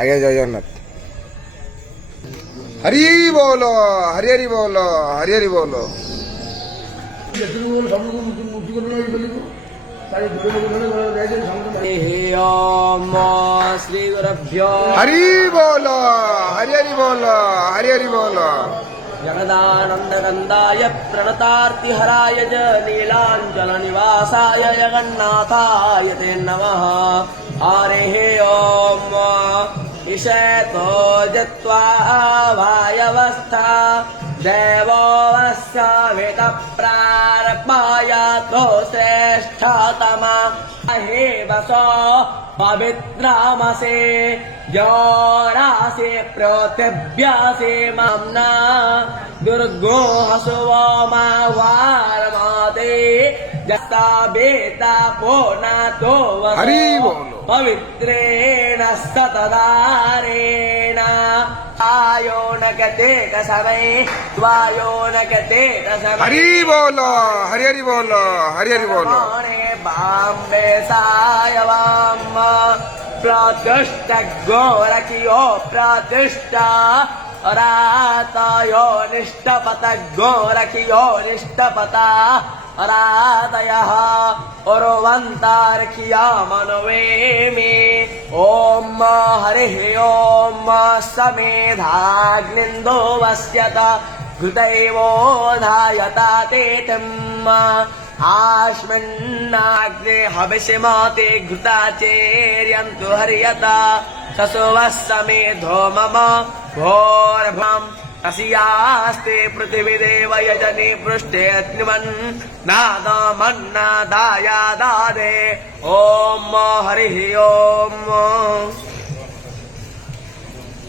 आगे जय जगन्नाथ। हरि बोलो, हरि हरि बोलो, हरि हरि बोलो। ओम श्री गुरुभ्यो हरि बोलो, हरि हरि बोलो, हरि हरि बोलो। जगदानन्दनन्दाय प्रणतार्तिहराय च नीलाञ्चलनिवासाय जगन्नाथाय ते नमः। हरिः ओम ईशतो जत्वा वायवस्था देवोऽस्य वेदप्रारब्धायातो श्रेष्ठतमा हे वसो पवित्रामसे योरासे प्रोतिभ्यासे माम्ना दुर्गो हसुवो मा वारमादे जस्ता बेता पोनातो हरि बोलो। पवित्रेण सतदारेण आयो न गते कसमै द्वायो न गते कसमै हरि बोलो, हरि हरि बोलो, हरि हरि बोलो। बाम्बे सायवाम प्रतिष्ठ गोरखियो प्रतिष्ठ रातयो निष्ठपत गोरखियो निष्ठपता रातयः उर्वन्तार्खिया मनवेमि। ओम हरिः ओम समेधाग्निन्दो वस्यत घृतैवोधायता तेतिम् आश्मन्नाग्ने हविषमाते घृताचेर्यन्तु हर्यता शशुवः समेधो मम घोरभम् अस्यास्ते पृथिवीदेव यजने पृष्ठे अग्निमन् नादमन्नादाया दादे। ओम हरिः ओम।